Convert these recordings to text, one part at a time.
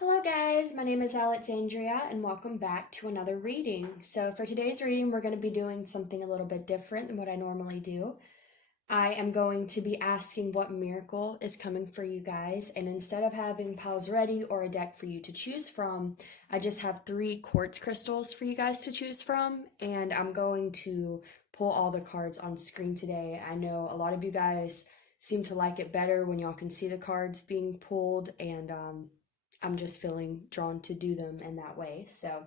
Hello guys, my name is Alexandria and welcome back to another reading. So for today's reading, we're going to be doing something a little bit different than what I normally do. I am going to be asking what miracle is coming for you guys, and instead of having piles ready or a deck for you to choose from, I just have 3 quartz crystals for you guys to choose from, and I'm going to pull all the cards on screen today. I know a lot of you guys seem to like it better when y'all can see the cards being pulled, and I'm just feeling drawn to do them in that way. So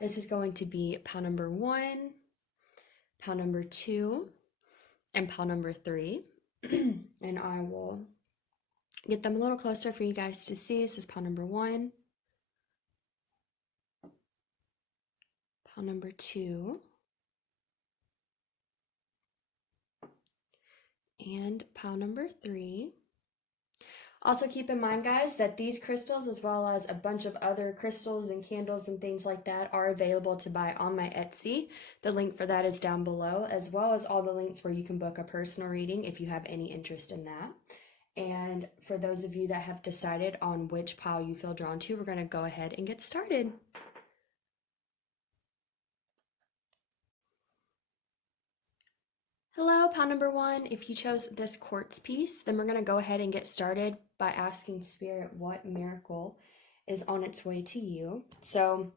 this is going to be pile number 1, pile number 2, and pile number 3. And I will get them a little closer for you guys to see. This is pile number 1, pile number 2, and pile number 3. Also keep in mind, guys, that these crystals, as well as a bunch of other crystals and candles and things like that, are available to buy on my Etsy. The link for that is down below, as well as all the links where you can book a personal reading if you have any interest in that. And for those of you that have decided on which pile you feel drawn to, we're going to go ahead and get started. Hello, pile number 1. If you chose this quartz piece, then we're going to go ahead and get started by asking Spirit what miracle is on its way to you. So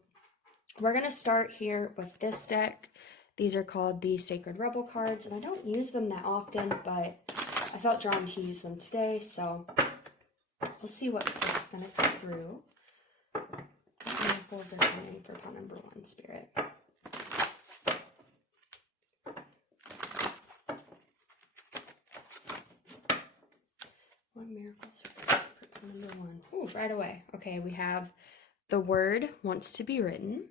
we're going to start here with this deck. These are called the Sacred Rebel cards, and I don't use them that often, but I felt drawn to use them today, so we'll see what is going to come through. What miracles are coming for pile number 1, Spirit? What miracles are coming for pile number 1? Ooh, right away. Okay, we have the word wants to be written.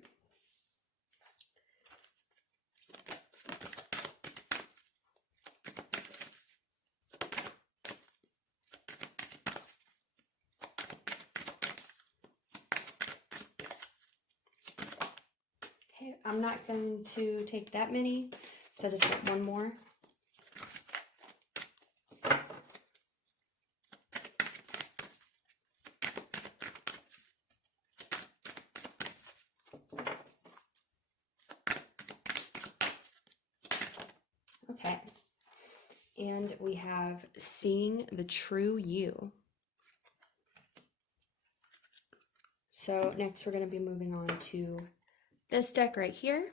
Okay, I'm not going to take that many, so I just got one more. Okay, and we have seeing the true you. So next we're going to be moving on to this deck right here.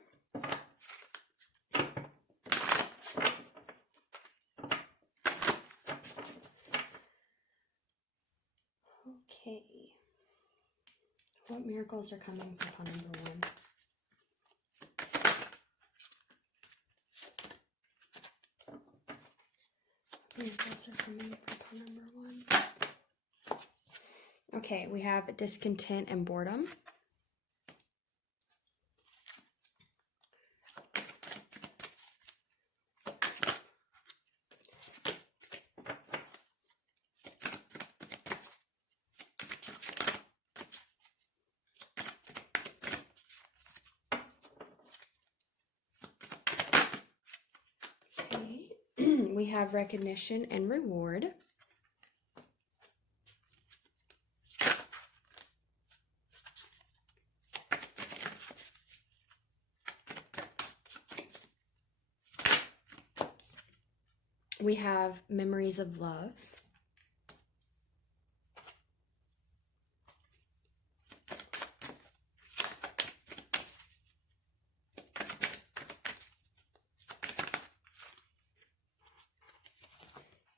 Okay, what miracles are coming for pile number 1? Miracles are coming for pile number 1. Okay, we have discontent and boredom. We have recognition and reward. We have memories of love.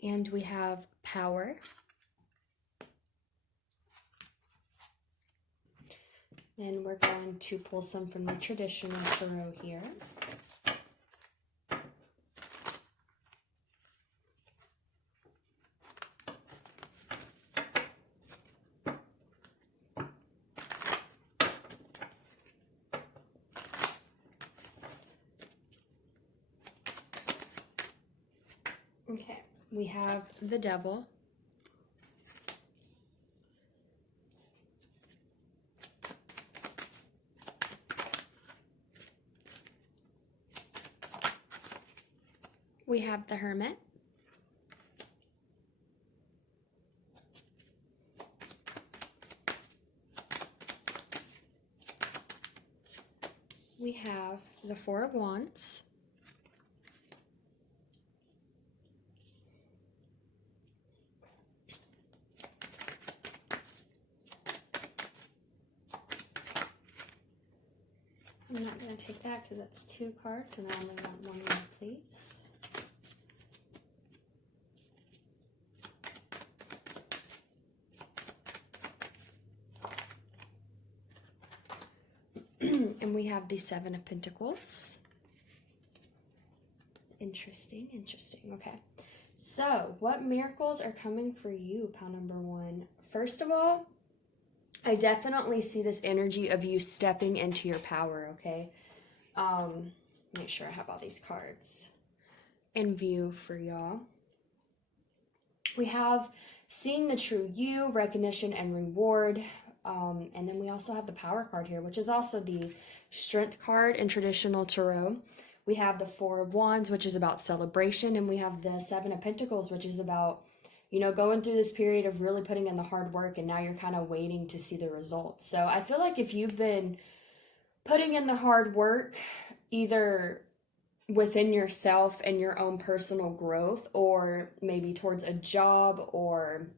And we have power. Then we're going to pull some from the traditional tarot here. Okay, we have the devil. We have the hermit. we have the Four of Wands. I'm not going to take that because that's 2 cards and I only want 1 more, please. And we have the Seven of Pentacles. Interesting, interesting. Okay. So, what miracles are coming for you, pile number 1? First of all, I definitely see this energy of you stepping into your power, okay? Make sure I have all these cards in view for y'all. We have seeing the true you, recognition and reward. And then we also have the Power card here, which is also the Strength card in traditional tarot. We have the Four of Wands, which is about celebration. And we have the Seven of Pentacles, which is about, you know, going through this period of really putting in the hard work, and now you're kind of waiting to see the results. So I feel like if you've been putting in the hard work, either within yourself and your own personal growth, or maybe towards a job, or,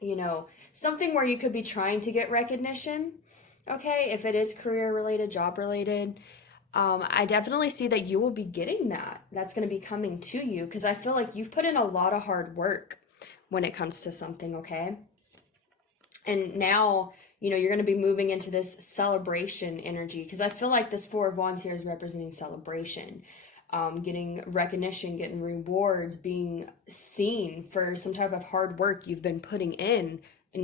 you know, something where you could be trying to get recognition, okay, if it is career related, job related, I definitely see that you will be getting that. That's going to be coming to you, because I feel like you've put in a lot of hard work when it comes to something, okay? And now, you know, you're going to be moving into this celebration energy, because I feel like this Four of Wands here is representing celebration, getting recognition, getting rewards, being seen for some type of hard work you've been putting in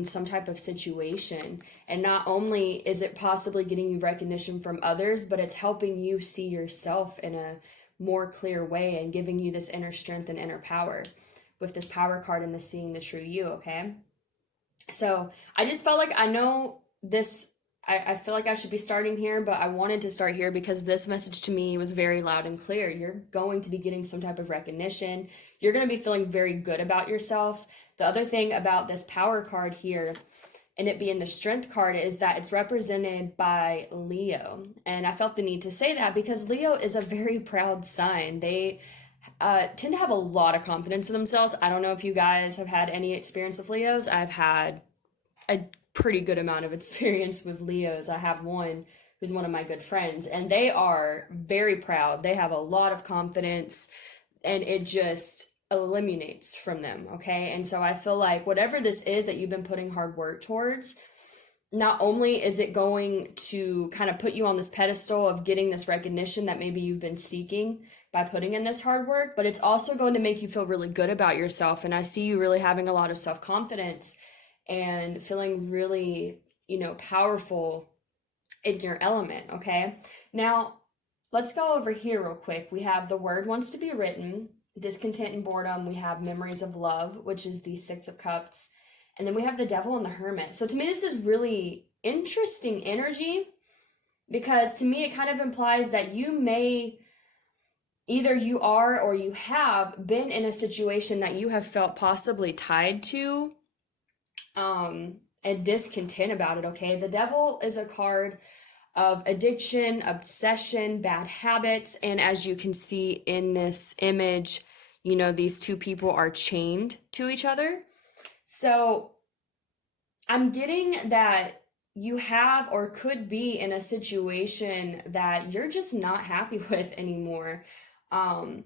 some type of situation. And not only is it possibly getting you recognition from others, but it's helping you see yourself in a more clear way and giving you this inner strength and inner power with this Power card and the seeing the true you, okay? So I just felt like I know this, I feel like I should be starting here, but I wanted to start here because this message to me was very loud and clear. You're going to be getting some type of recognition. You're going to be feeling very good about yourself. The other thing about this Power card here, and it being the Strength card, is that it's represented by Leo. And I felt the need to say that because Leo is a very proud sign. They tend to have a lot of confidence in themselves. I don't know if you guys have had any experience with Leos. I've had a pretty good amount of experience with Leos. I have one who's one of my good friends, and they are very proud. They have a lot of confidence, and it just eliminates from them, okay? And so I feel like whatever this is that you've been putting hard work towards, not only is it going to kind of put you on this pedestal of getting this recognition that maybe you've been seeking by putting in this hard work, but it's also going to make you feel really good about yourself. And I see you really having a lot of self-confidence and feeling really, you know, powerful in your element, okay? Now, let's go over here real quick. We have the Word Wants to Be Written, Discontent and Boredom. We have Memories of Love, which is the Six of Cups. And then we have the Devil and the Hermit. So to me, this is really interesting energy, because to me, it kind of implies that you may, either you are or you have been in a situation that you have felt possibly tied to, and discontent about it, okay? The Devil is a card of addiction, obsession, bad habits, and as you can see in this image, you know, these two people are chained to each other. So I'm getting that you have or could be in a situation that you're just not happy with anymore. And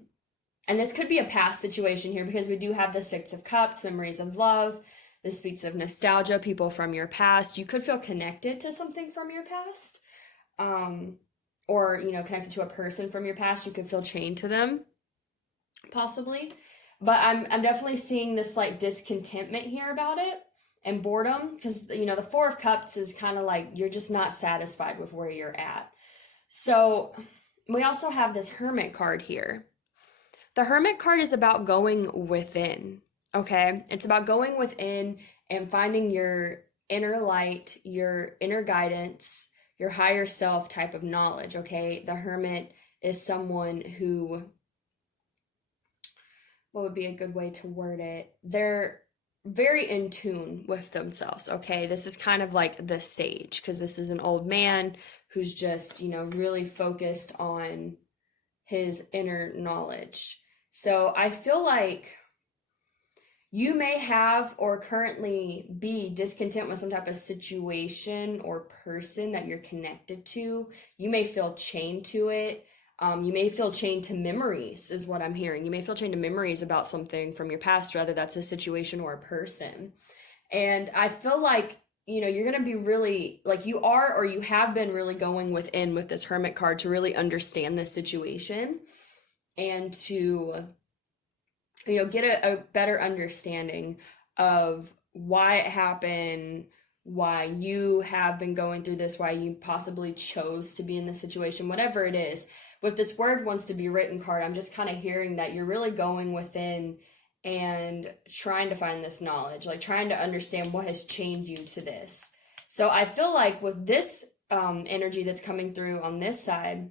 this could be a past situation here, because we do have the Six of Cups, Memories of Love. This speaks of nostalgia, people from your past. You could feel connected to something from your past, or, you know, connected to a person from your past. You could feel chained to them, possibly. But I'm definitely seeing this like discontentment here about it, and boredom, because, you know, the Four of Cups is kind of like you're just not satisfied with where you're at. So we also have this Hermit card here. The Hermit card is about going within, okay? It's about going within and finding your inner light, your inner guidance, your higher self type of knowledge, okay? The Hermit is someone who, what would be a good way to word it? They're very in tune with themselves, okay? This is kind of like the sage, because this is an old man who's just, really focused on his inner knowledge. So I feel like you may have or currently be discontent with some type of situation or person that you're connected to. You may feel chained to it. You may feel chained to memories, is what I'm hearing. You may feel chained to memories about something from your past, whether that's a situation or a person. And I feel like, you're going to be really, like you are or you have been really going within with this Hermit card to really understand this situation and to get a better understanding of why it happened, why you have been going through this, why you possibly chose to be in this situation, whatever it is. With this word wants to be written card, I'm just kind of hearing that you're really going within and trying to find this knowledge, like trying to understand what has chained you to this. So I feel like with this energy that's coming through on this side,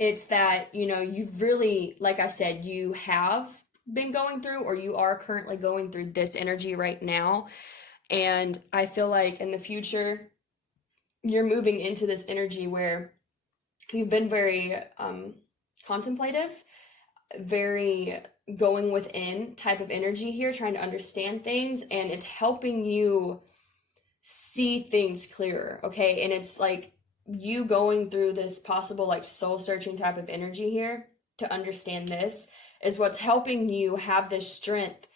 it's that, you've really, like I said, you have been going through or you are currently going through this energy right now. And I feel like in the future, you're moving into this energy where you've been very contemplative, very going within type of energy here, trying to understand things, and it's helping you see things clearer, okay? And it's like you going through this possible like soul searching type of energy here to understand this is what's helping you have this strength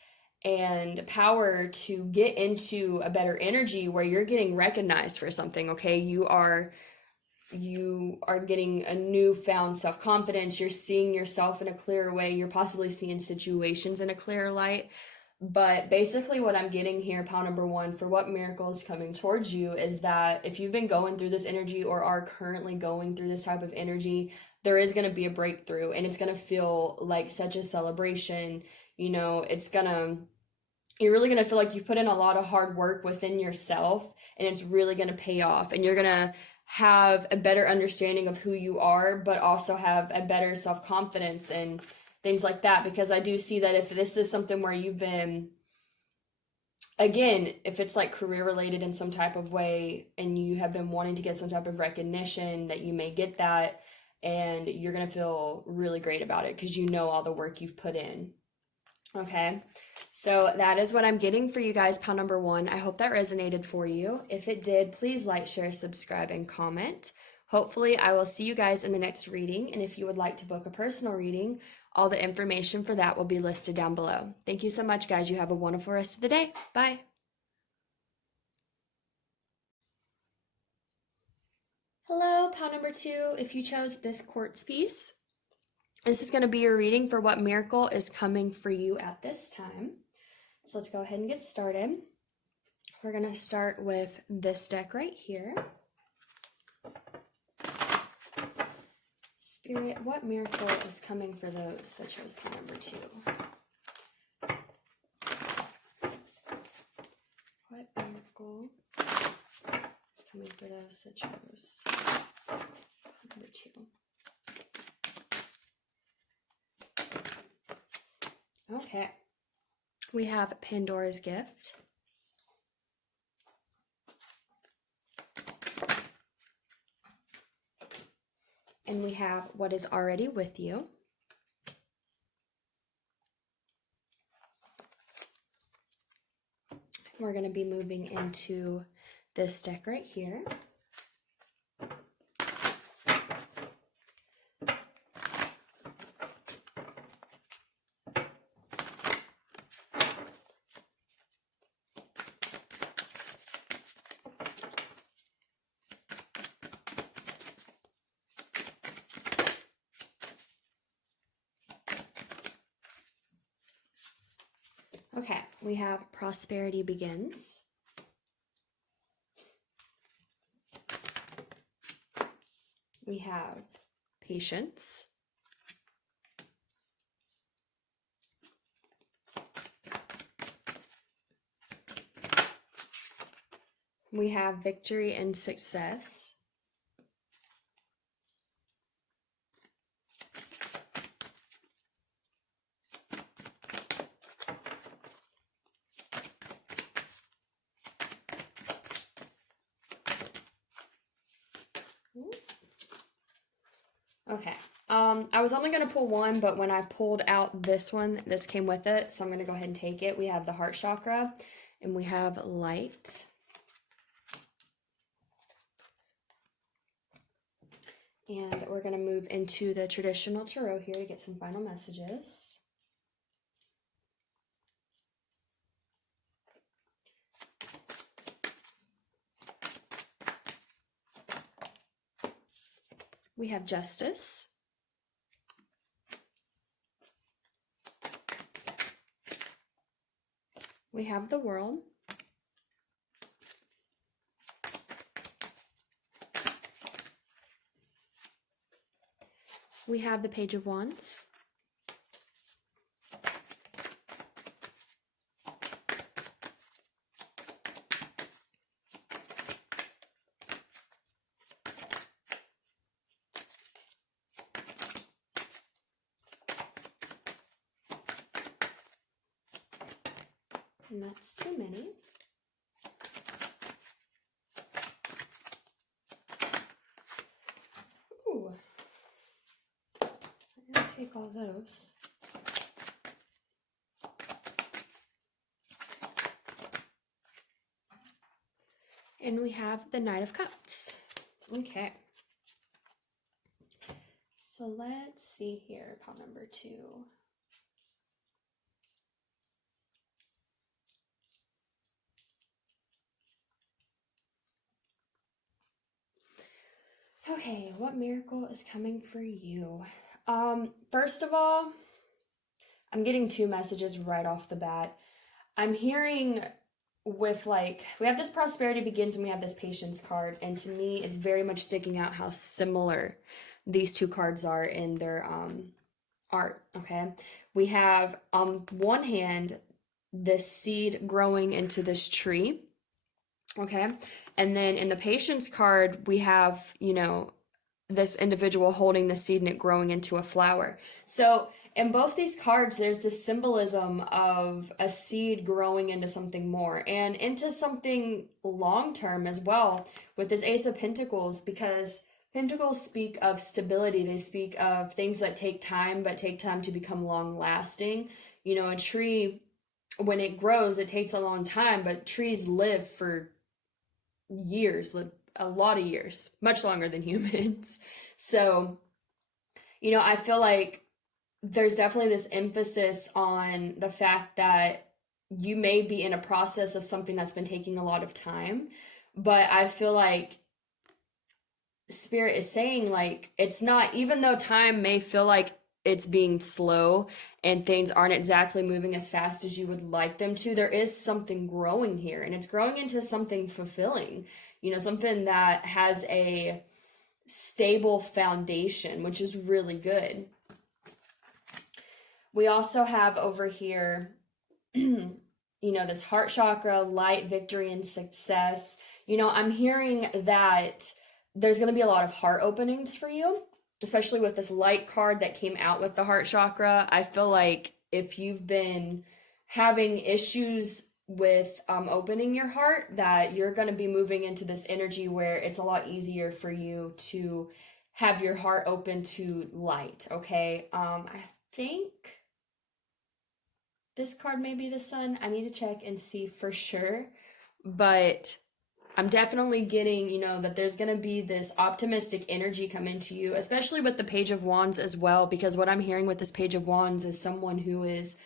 and power to get into a better energy where you're getting recognized for something, okay? You are getting a newfound self-confidence. You're seeing yourself in a clearer way. You're possibly seeing situations in a clearer light. But basically what I'm getting here, pile number 1, for what miracle is coming towards you is that if you've been going through this energy or are currently going through this type of energy, there is going to be a breakthrough and it's going to feel like such a celebration. You're really going to feel like you put in a lot of hard work within yourself and it's really going to pay off, and you're going to have a better understanding of who you are, but also have a better self-confidence and things like that. Because I do see that if this is something where you've been, again, if it's like career related in some type of way and you have been wanting to get some type of recognition, that you may get that and you're going to feel really great about it because you know all the work you've put in. Okay, so that is what I'm getting for you guys, pile number 1. I hope that resonated for you. If it did, please like, share, subscribe, and comment. Hopefully, I will see you guys in the next reading. And if you would like to book a personal reading, all the information for that will be listed down below. Thank you so much, guys. You have a wonderful rest of the day. Bye. Hello, pile number 2. If you chose this quartz piece, this is going to be your reading for what miracle is coming for you at this time. So let's go ahead and get started. We're going to start with this deck right here. Spirit, what miracle is coming for those that chose pile number 2? What miracle is coming for those that chose pile number 2? Okay, we have Pandora's Gift. And we have What is Already With You. We're going to be moving into this deck right here. Okay, we have Prosperity Begins. We have Patience. We have Victory and Success. Ooh. Okay. I was only going to pull one, but when I pulled out this one, this came with it, so I'm going to go ahead and take it. We have the heart chakra, and we have light. And we're going to move into the traditional tarot here to get some final messages. We have justice. We have the world. We have the Page of Wands. And that's too many. Ooh. I'm going to take all those. And we have the Knight of Cups. Okay. So let's see here, pile number 2. Okay, what miracle is coming for you? First of all, I'm getting 2 messages right off the bat. I'm hearing with we have this prosperity begins and we have this patience card, and to me it's very much sticking out how similar these 2 cards are in their art. Okay, we have on one hand this seed growing into this tree. Okay, and then in the patience card we have, this individual holding the seed and it growing into a flower. So in both these cards, there's this symbolism of a seed growing into something more and into something long-term as well with this Ace of Pentacles, because Pentacles speak of stability. They speak of things that take time, but take time to become long-lasting. A tree, when it grows, it takes a long time, but trees live for years, live a lot of years, much longer than humans. So, I feel like there's definitely this emphasis on the fact that you may be in a process of something that's been taking a lot of time, but I feel like Spirit is saying, it's not, even though time may feel like it's being slow and things aren't exactly moving as fast as you would like them to, there is something growing here, and it's growing into something fulfilling, something that has a stable foundation, which is really good. We also have over here, this heart chakra, light, victory, and success. I'm hearing that there's going to be a lot of heart openings for you, especially with this light card that came out with the heart chakra. I feel like if you've been having issues with opening your heart, that you're going to be moving into this energy where it's a lot easier for you to have your heart open to light. Okay. I think this card may be the Sun. I need to check and see for sure, but I'm definitely getting, that there's going to be this optimistic energy come into you, especially with the Page of Wands as well, because what I'm hearing with this Page of Wands is someone who is,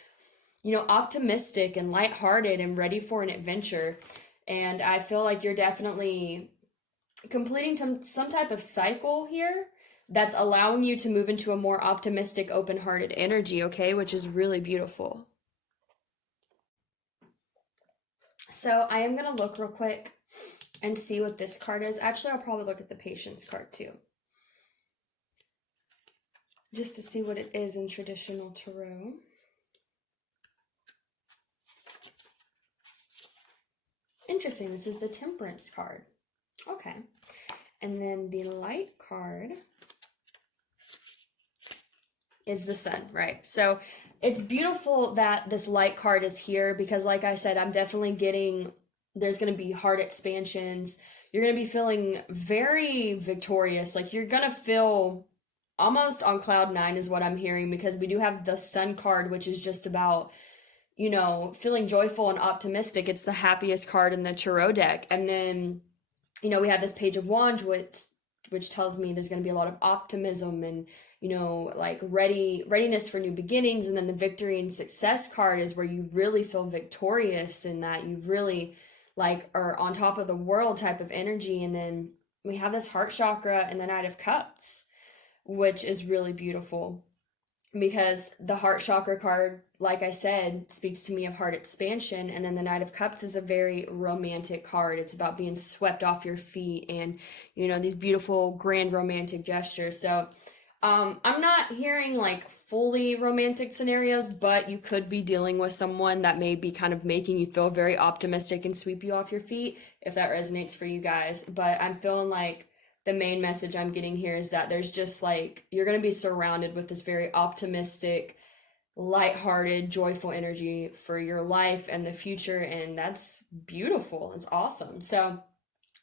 optimistic and lighthearted and ready for an adventure. And I feel like you're definitely completing some type of cycle here that's allowing you to move into a more optimistic, open-hearted energy, okay, which is really beautiful. So I am going to look real quick and see what this card is. Actually, I'll probably look at the Patience card too, just to see what it is in traditional tarot. Interesting, this is the Temperance card. Okay. And then the Light card is the Sun, right? So it's beautiful that this Light card is here because, like I said, I'm definitely getting, there's going to be heart expansions. You're going to be feeling very victorious. You're going to feel almost on cloud nine is what I'm hearing, because we do have the Sun card, which is just about, feeling joyful and optimistic. It's the happiest card in the tarot deck. And then, we have this Page of Wands, which tells me there's going to be a lot of optimism and, like readiness for new beginnings. And then the Victory and Success card is where you really feel victorious and that you really like are on top of the world type of energy. And then we have this Heart chakra and the Knight of Cups, which is really beautiful, because the Heart chakra card, like I said, speaks to me of heart expansion. And then the Knight of Cups is a very romantic card. It's about being swept off your feet and, these beautiful, grand romantic gestures. So I'm not hearing like fully romantic scenarios, but you could be dealing with someone that may be kind of making you feel very optimistic and sweep you off your feet, if that resonates for you guys. But I'm feeling like the main message I'm getting here is that there's just like, you're going to be surrounded with this very optimistic, lighthearted, joyful energy for your life and the future. And that's beautiful. It's awesome. So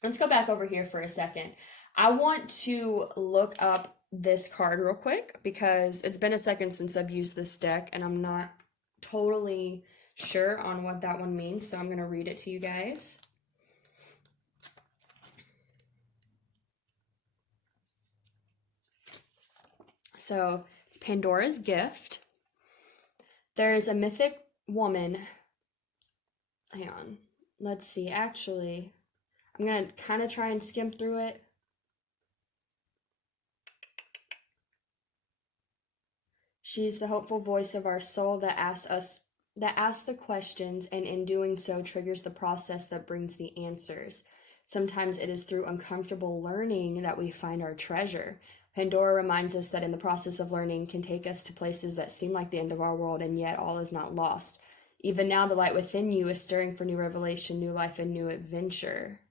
let's go back over here for a second. I want to look up this card real quick because it's been a second since I've used this deck and I'm not totally sure on what that one means. So I'm going to read it to you guys. So it's Pandora's Gift. There's a mythic woman. Hang on. Let's see. Actually, I'm going to kind of try and skim through it. She's the hopeful voice of our soul that asks the questions, and in doing so triggers the process that brings the answers. Sometimes it is through uncomfortable learning that we find our treasure. Pandora reminds us that in the process of learning can take us to places that seem like the end of our world, and yet all is not lost. Even now, the light within you is stirring for new revelation, new life, and new adventure.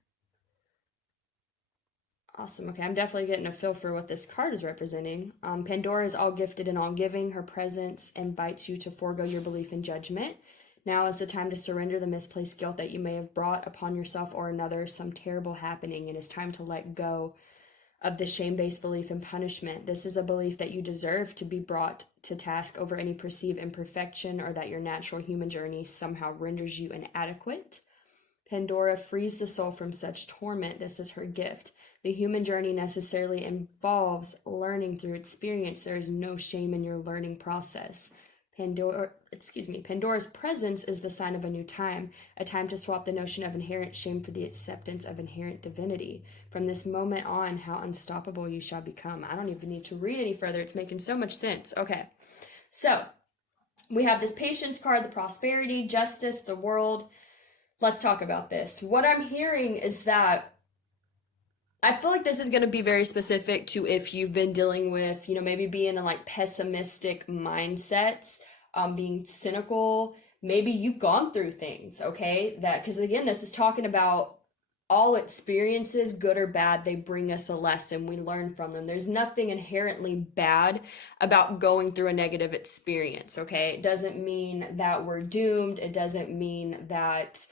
Awesome. Okay, I'm definitely getting a feel for what this card is representing. Pandora is all gifted and all giving. Her presence invites you to forego your belief in judgment. Now is the time to surrender the misplaced guilt that you may have brought upon yourself or another, some terrible happening. It is time to let go of the shame-based belief in punishment. This is a belief that you deserve to be brought to task over any perceived imperfection, or that your natural human journey somehow renders you inadequate. Pandora frees the soul from such torment. This is her gift. The human journey necessarily involves learning through experience. There is no shame in your learning process. Pandora's presence is the sign of a new time, a time to swap the notion of inherent shame for the acceptance of inherent divinity. From this moment on, how unstoppable you shall become. I don't even need to read any further. It's making so much sense. Okay, so we have this Patience card, the Prosperity, Justice, the World. Let's talk about this. What I'm hearing is that I feel like this is going to be very specific to if you've been dealing with, maybe being in like pessimistic mindsets, being cynical. Maybe you've gone through things, okay? Because again, this is talking about all experiences, good or bad, they bring us a lesson. We learn from them. There's nothing inherently bad about going through a negative experience, okay? It doesn't mean that we're doomed. It doesn't mean that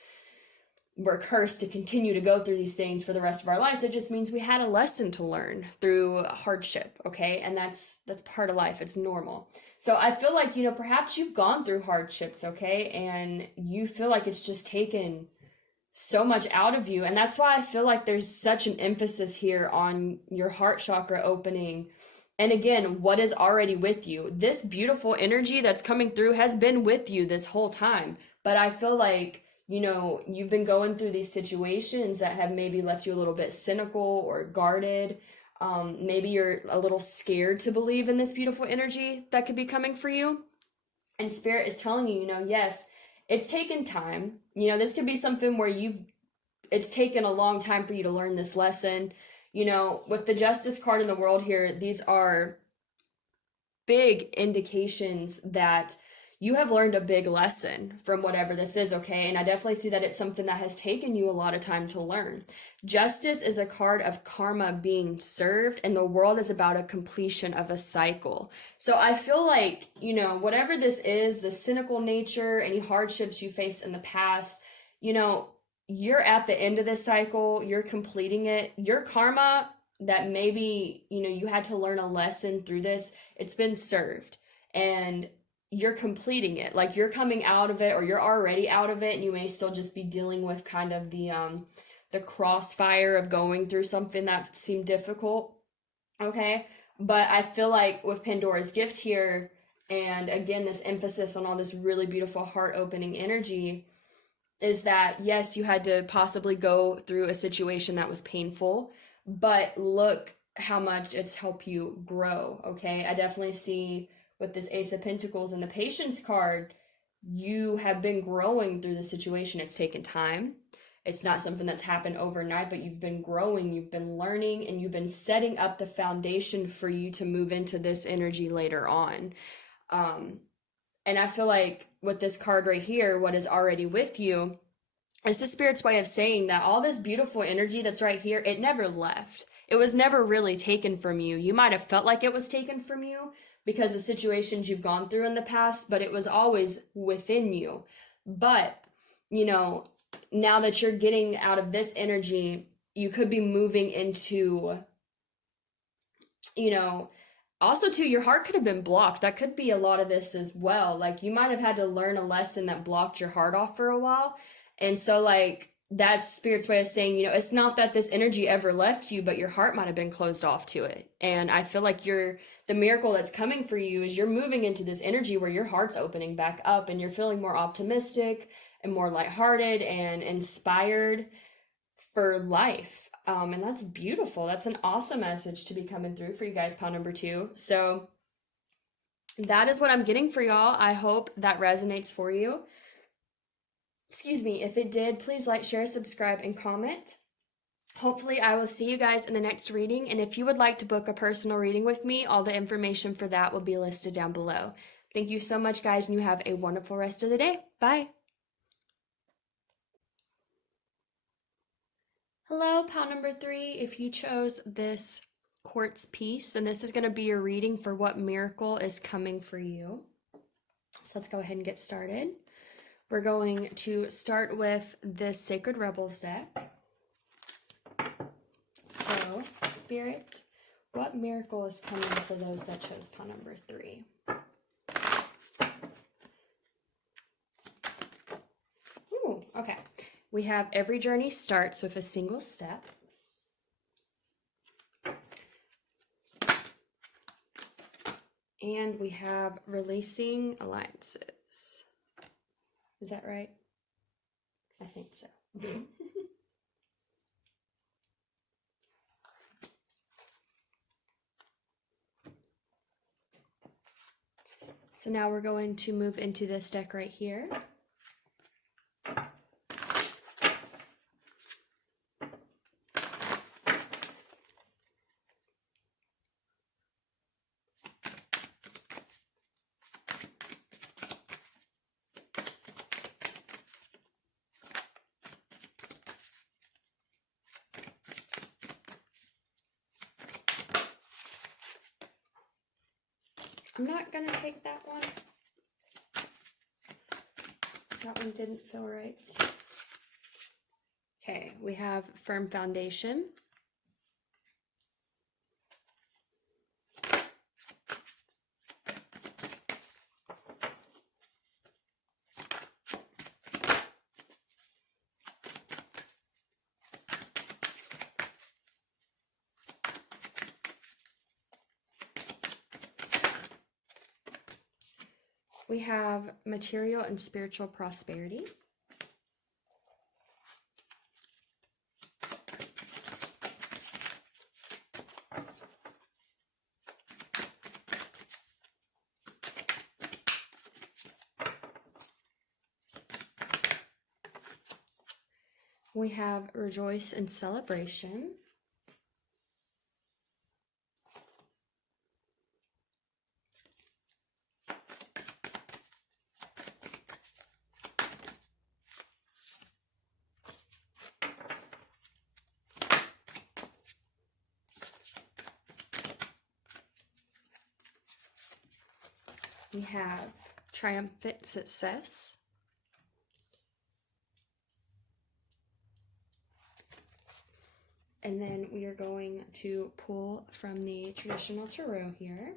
we're cursed to continue to go through these things for the rest of our lives. It just means we had a lesson to learn through hardship, okay? And that's part of life. It's normal. So I feel like, perhaps you've gone through hardships, okay? And you feel like it's just taken so much out of you. And that's why I feel like there's such an emphasis here on your heart chakra opening. And again, what is already with you? This beautiful energy that's coming through has been with you this whole time. But I feel like, you've been going through these situations that have maybe left you a little bit cynical or guarded. Maybe you're a little scared to believe in this beautiful energy that could be coming for you. And Spirit is telling you, yes, it's taken time. This could be something where it's taken a long time for you to learn this lesson. With the Justice card in the World here, these are big indications that you have learned a big lesson from whatever this is, okay? And I definitely see that it's something that has taken you a lot of time to learn. Justice is a card of karma being served, and the World is about a completion of a cycle. So I feel like, whatever this is, the cynical nature, any hardships you faced in the past, you're at the end of this cycle, you're completing it. Your karma that maybe, you had to learn a lesson through this. It's been served and you're completing it. Like you're coming out of it or you're already out of it, and you may still just be dealing with kind of the crossfire of going through something that seemed difficult. Okay? But I feel like with Pandora's gift here, and again, this emphasis on all this really beautiful heart opening energy, is that yes, you had to possibly go through a situation that was painful, but look how much it's helped you grow. Okay, I definitely see with this Ace of Pentacles and the Patience card, you have been growing through the situation. It's taken time. It's not something that's happened overnight, but you've been growing, you've been learning, and you've been setting up the foundation for you to move into this energy later on. And I feel like with this card right here, what is already with you, it's the Spirit's way of saying that all this beautiful energy that's right here, it never left. It was never really taken from you. You might have felt like it was taken from you because of situations you've gone through in the past, but it was always within you. But, now that you're getting out of this energy, you could be moving into, also too, your heart could have been blocked. That could be a lot of this as well. Like you might have had to learn a lesson that blocked your heart off for a while. And so like that's Spirit's way of saying, it's not that this energy ever left you, but your heart might have been closed off to it. And I feel like the miracle that's coming for you is you're moving into this energy where your heart's opening back up and you're feeling more optimistic and more lighthearted and inspired for life. And that's beautiful. That's an awesome message to be coming through for you guys, pile number 2. So that is what I'm getting for y'all. I hope that resonates for you. Excuse me. If it did, please like, share, subscribe, and comment. Hopefully I will see you guys in the next reading. And if you would like to book a personal reading with me, all the information for that will be listed down below. Thank you so much, guys, and you have a wonderful rest of the day. Bye. Hello, pile number 3. If you chose this quartz piece, then this is going to be your reading for what miracle is coming for you. So let's go ahead and get started. We're going to start with this Sacred Rebels deck. So, Spirit, what miracle is coming for those that chose pile number 3? Ooh, okay. We have every journey starts with a single step. And we have releasing alliances. Is that right? I think so. So now we're going to move into this deck right here. I'm not going to take that one. That one didn't feel right. Okay, we have firm foundation. We have material and spiritual prosperity. We have rejoice and celebration. We have triumphant success. And then we are going to pull from the traditional tarot here.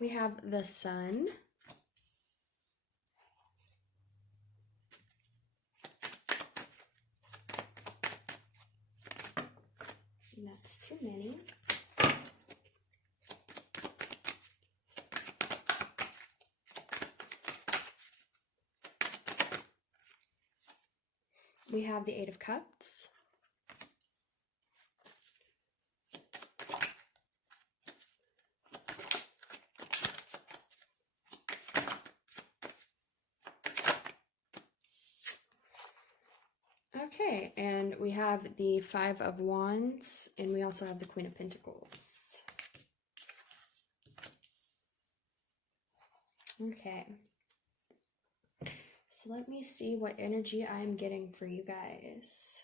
We have the Sun. And that's too many. We have the Eight of Cups. Okay, and we have the Five of Wands, and we also have the Queen of Pentacles. Okay. So let me see what energy I'm getting for you guys.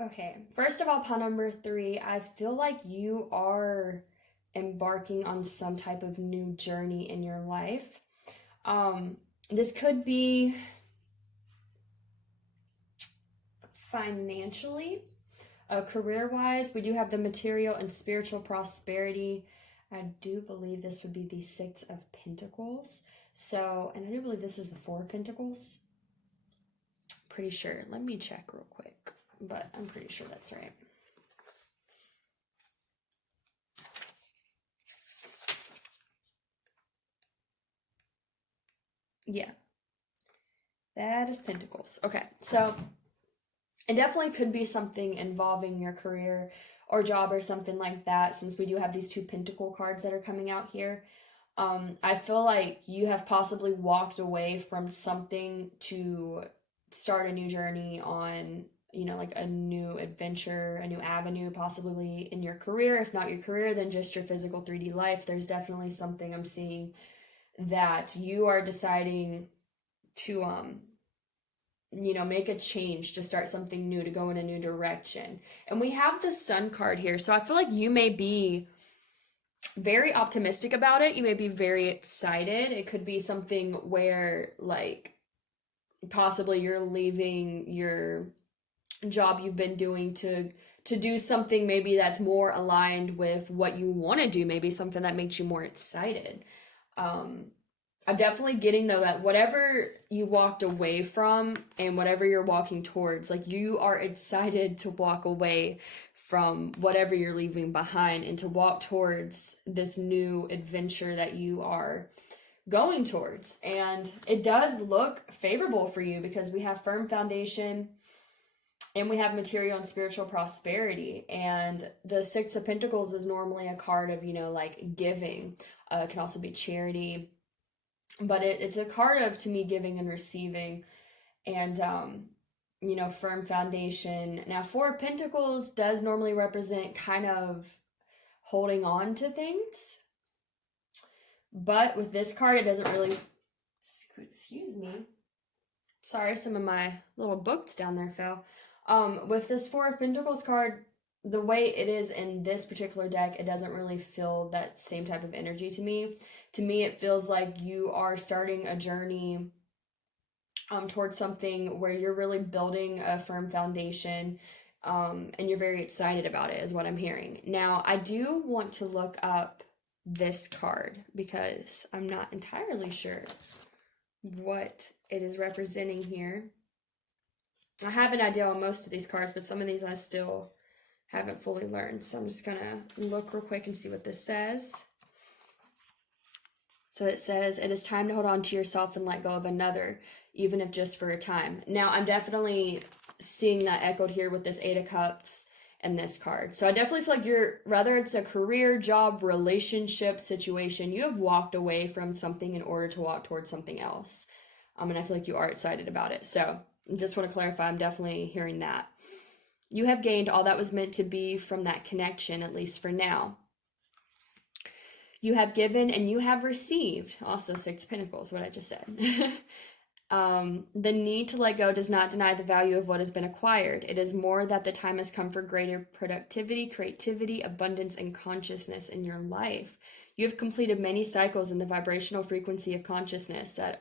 Okay, first of all, pile number 3, I feel like you are embarking on some type of new journey in your life. This could be financially, career-wise. We do have the material and spiritual prosperity. I do believe this would be the Six of Pentacles. So, and I do believe this is the Four of Pentacles. Pretty sure. Let me check real quick, but I'm pretty sure that's right. Yeah, that is Pentacles. Okay, so it definitely could be something involving your career or job or something like that, since we do have these two Pentacle cards that are coming out here. I feel like you have possibly walked away from something to start a new journey on, you know, like a new adventure, a new avenue, possibly in your career. If not your career, then just your physical 3D life. There's definitely something I'm seeing that you are deciding to, you know, make a change, to start something new, to go in a new direction. And we have the Sun card here. So I feel like you may be very optimistic about it. You may be very excited. It could be something where, like, possibly you're leaving your job you've been doing to do something maybe that's more aligned with what you want to do, maybe something that makes you more excited. I'm definitely getting, though, that whatever you walked away from and whatever you're walking towards, like, you are excited to walk away from whatever you're leaving behind and to walk towards this new adventure that you are going towards. And it does look favorable for you because we have firm foundation and we have material and spiritual prosperity. And the Six of Pentacles is normally a card of, you know, like giving. It can also be charity. But it's a card of, to me, giving and receiving, and, you know, firm foundation. Now, Four of Pentacles does normally represent kind of holding on to things. But with this card, it doesn't really, excuse me. Sorry, some of my little books down there fell. With this Four of Pentacles card, the way it is in this particular deck, it doesn't really feel that same type of energy to me. To me, it feels like you are starting a journey towards something where you're really building a firm foundation, and you're very excited about it, is what I'm hearing. Now, I do want to look up this card because I'm not entirely sure what it is representing here. I have an idea on most of these cards, but some of these I still haven't fully learned. So I'm just going to look real quick and see what this says. So it says, it is time to hold on to yourself and let go of another, even if just for a time. Now, I'm definitely seeing that echoed here with this Eight of Cups and this card. So I definitely feel like you're, whether it's a career, job, relationship situation, you have walked away from something in order to walk towards something else. And I feel like you are excited about it. So I just want to clarify, I'm definitely hearing that. You have gained all that was meant to be from that connection, at least for now. You have given and you have received. Also, Six Pentacles, what I just said. The need to let go does not deny the value of what has been acquired. It is more that the time has come for greater productivity, creativity, abundance, and consciousness in your life. You have completed many cycles in the vibrational frequency of consciousness that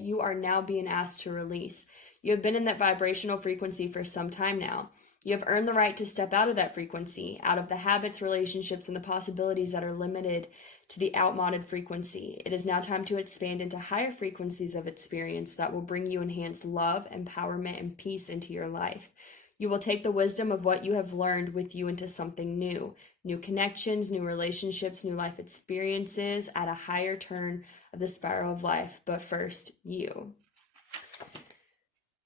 you are now being asked to release. You have been in that vibrational frequency for some time now. You have earned the right to step out of that frequency, out of the habits, relationships, and the possibilities that are limited to the outmoded frequency. It is now time to expand into higher frequencies of experience that will bring you enhanced love, empowerment, and peace into your life. You will take the wisdom of what you have learned with you into something new. New connections, new relationships, new life experiences at a higher turn of the spiral of life. But first, you.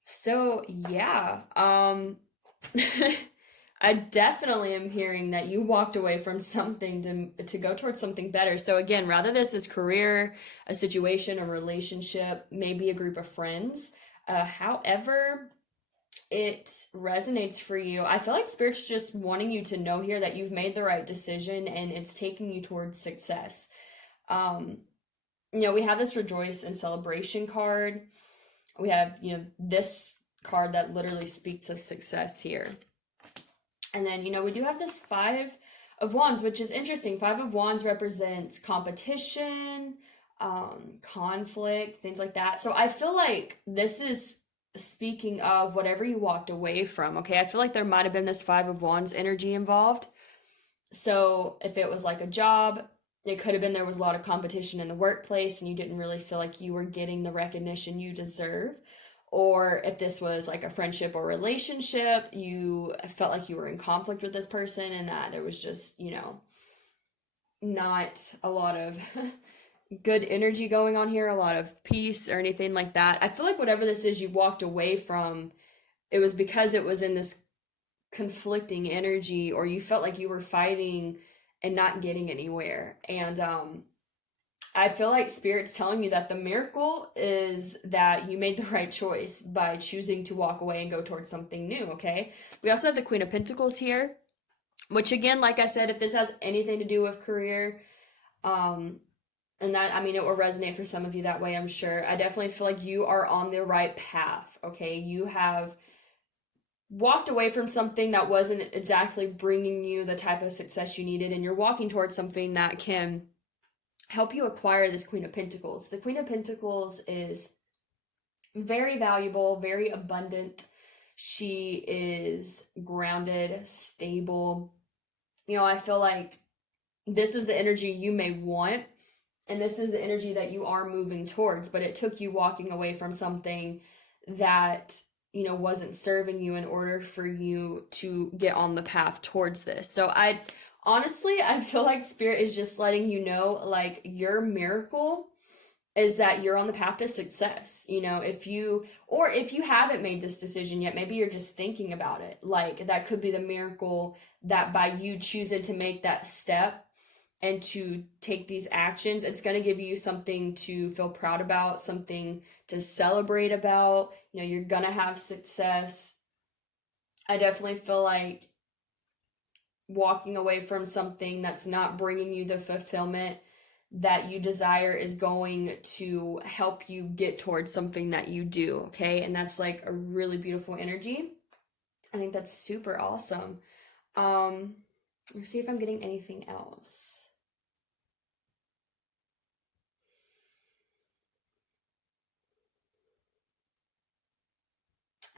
So, yeah. I definitely am hearing that you walked away from something to go towards something better. So again, rather this is career, a situation, a relationship, maybe a group of friends, however it resonates for you, I feel like Spirit's just wanting you to know here that you've made the right decision and it's taking you towards success. We have this rejoice and celebration card. We have, this card that literally speaks of success here. And then, we do have this Five of Wands, which is interesting. Five of Wands represents competition, conflict, things like that. So I feel like this is speaking of whatever you walked away from, okay? I feel like there might have been this Five of Wands energy involved. So if it was like a job, it could have been there was a lot of competition in the workplace and you didn't really feel like you were getting the recognition you deserve. Or if this was like a friendship or relationship, you felt like you were in conflict with this person and that there was just, not a lot of good energy going on here, a lot of peace or anything like that. I feel like whatever this is you walked away from, it was because it was in this conflicting energy or you felt like you were fighting and not getting anywhere. And I feel like Spirit's telling you that the miracle is that you made the right choice by choosing to walk away and go towards something new, okay? We also have the Queen of Pentacles here, which again, like I said, if this has anything to do with career, and that, it will resonate for some of you that way, I'm sure. I definitely feel like you are on the right path, okay? You have walked away from something that wasn't exactly bringing you the type of success you needed, and you're walking towards something that can help you acquire this Queen of Pentacles. The Queen of Pentacles is very valuable, very abundant. She is grounded, stable. I feel like this is the energy you may want, and this is the energy that you are moving towards, but it took you walking away from something that, wasn't serving you in order for you to get on the path towards this. So honestly, I feel like Spirit is just letting you know, like, your miracle is that you're on the path to success. If you haven't made this decision yet, maybe you're just thinking about it. Like, that could be the miracle that by you choosing to make that step and to take these actions, it's going to give you something to feel proud about, something to celebrate about. You're going to have success. I definitely feel like walking away from something that's not bringing you the fulfillment that you desire is going to help you get towards something that you do, okay? And that's like a really beautiful energy. I think that's super awesome. Let's see if I'm getting anything else.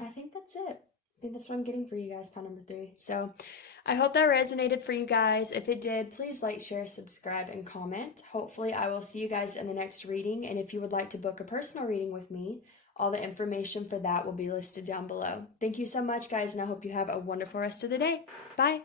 I think that's it. I think that's what I'm getting for you guys, pile number 3. So I hope that resonated for you guys. If it did, please like, share, subscribe, and comment. Hopefully I will see you guys in the next reading. And if you would like to book a personal reading with me, all the information for that will be listed down below. Thank you so much, guys, and I hope you have a wonderful rest of the day. Bye.